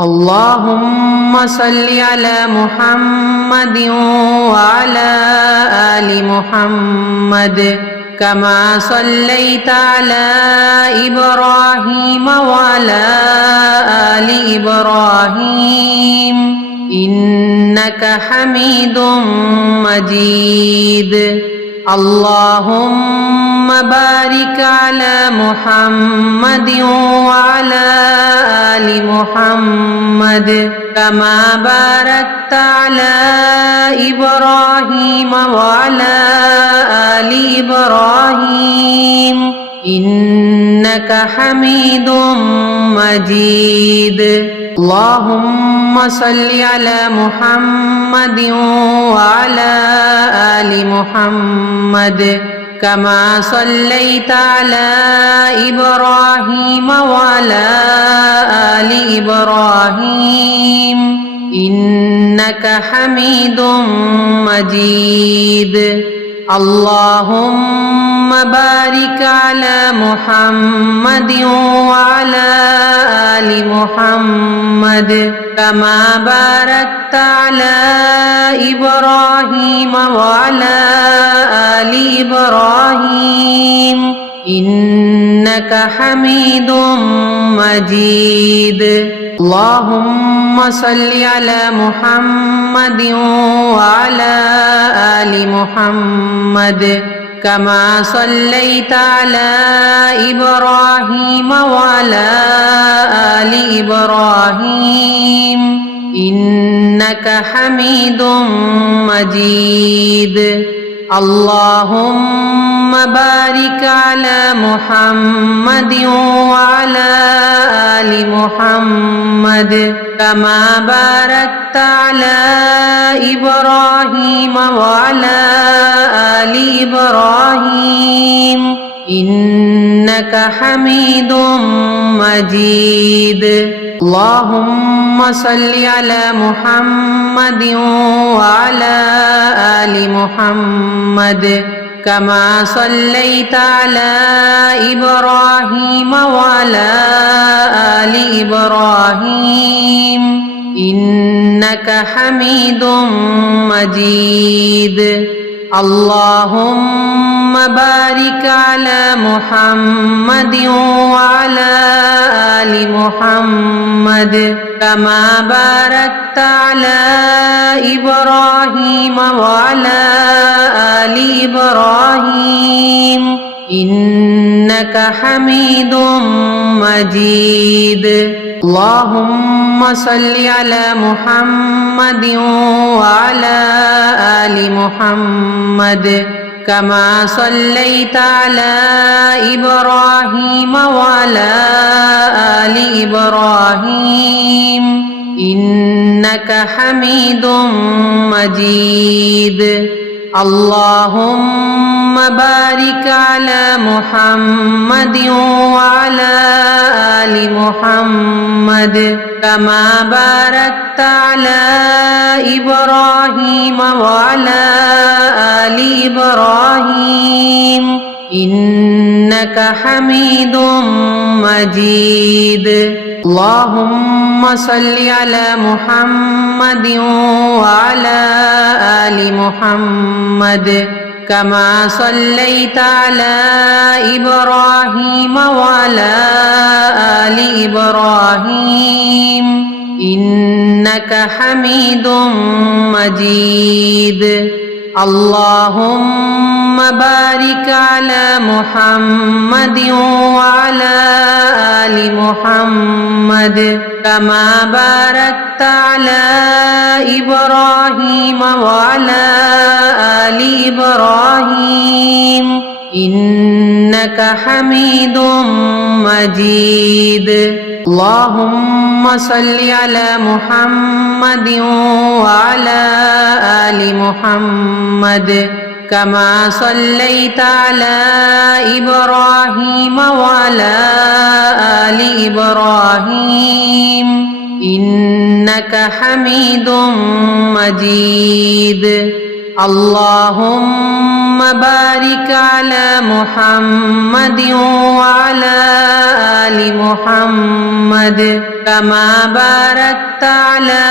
اللهم صل على محمد وعلى آل محمد كما صليت على إبراهيم وعلى آل إبراهيم إنك حميد مجيد اللهم بارك على محمد وعلى آل محمد كما باركت على إبراهيم وعلى آل إبراهيم إنك حميد مجيد اللهم صل على محمد وعلى آل محمد كما صليت على إبراهيم وعلى آل إبراهيم إنك حميد مجيد اللهم بارك على محمد وعلى آل محمد كما باركت على إبراهيم وعلى آل إبراهيم إنك حميد مجيد اللهم صل على محمد وعلى آل محمد كما صليت على إبراهيم وعلى آل إبراهيم إنك حميد مجيد اللهم بارك على محمد وعلى آل محمد كما باركت على إبراهيم وعلى آل إبراهيم إنك حميد مجيد اللهم صل على محمد وعلى آل محمد كما صليت على إبراهيم وعلى آل إبراهيم إنك حميد مجيد اللهم بارك على محمد وعلى آل محمد كما باركت على إبراهيم وعلى آل إبراهيم إنك حميد مجيد اللهم صل على محمد وعلى آل محمد كما صليت على إبراهيم وعلى آل إبراهيم إنك حميد مجيد اللهم بارك على محمد وعلى آل محمد كما باركت على إبراهيم وعلى آل إبراهيم إنك حميد مجيد اللهم صل على محمد وعلى آل محمد كما صليت على إبراهيم وعلى آل إبراهيم إنك حميد مجيد اللهم بارك على محمد وعلى آل محمد كما باركت على إبراهيم وعلى آل إبراهيم إنك حميد مجيد اللهم صل على محمد وعلى آل محمد كما صليت على إبراهيم وعلى آل إبراهيم إنك حميد مجيد اللهم بارك على محمد وعلى آل محمد كما باركت على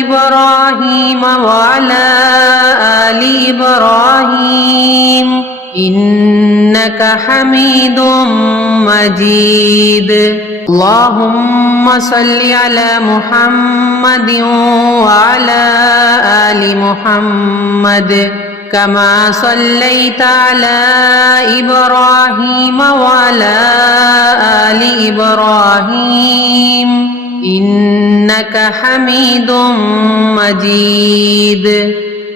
إبراهيم وعلى آل إبراهيم إنك حميد مجيد اللهم صل على محمد وعلى آل محمد كما صليت على إبراهيم وعلى آل إبراهيم إنك حميد مجيد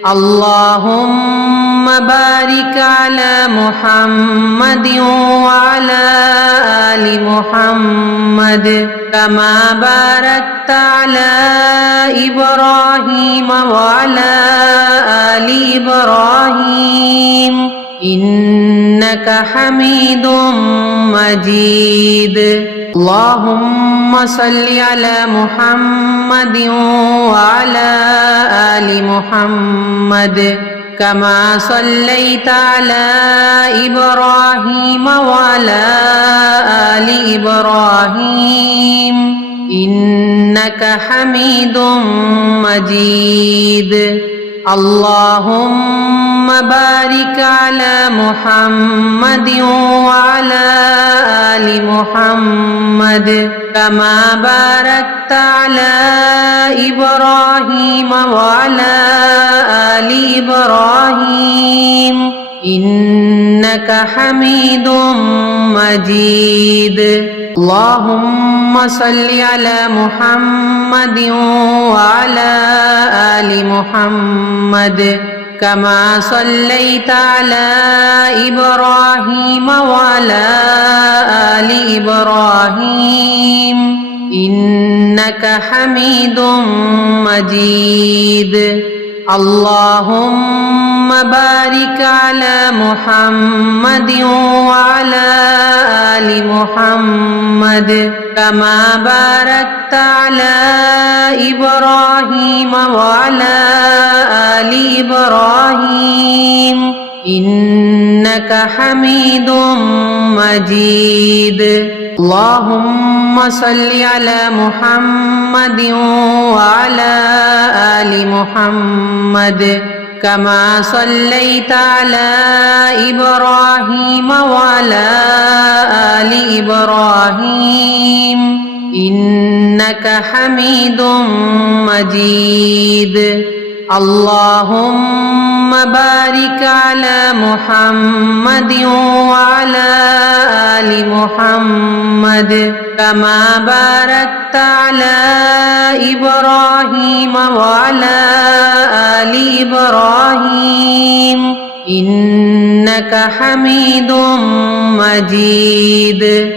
اللهم بارك على محمد وعلى آل محمد كما باركت على إبراهيم وعلى آل إبراهيم إنك حميد مجيد اللهم صل على محمد وعلى آل محمد كما صليت على إبراهيم وعلى آل إبراهيم إنك حميد مجيد اللهم بارك على محمد وعلى آل محمد كما باركت على إبراهيم وعلى آل إبراهيم إنك حميد مجيد اللهم صل على محمد وعلى آل محمد كما صليت على إبراهيم وعلى آل إبراهيم إنك حميد مجيد اللهم بارك على محمد وعلى آل محمد كما باركت على إبراهيم وعلى آل إبراهيم إنك حميد مجيد اللهم صل على محمد وعلى آل محمد كما صليت على إبراهيم وعلى آل إبراهيم إنك حميد مجيد اللهم بارك على محمد وعلى آل محمد كما باركت على إبراهيم وعلى آل إبراهيم إنك حميد مجيد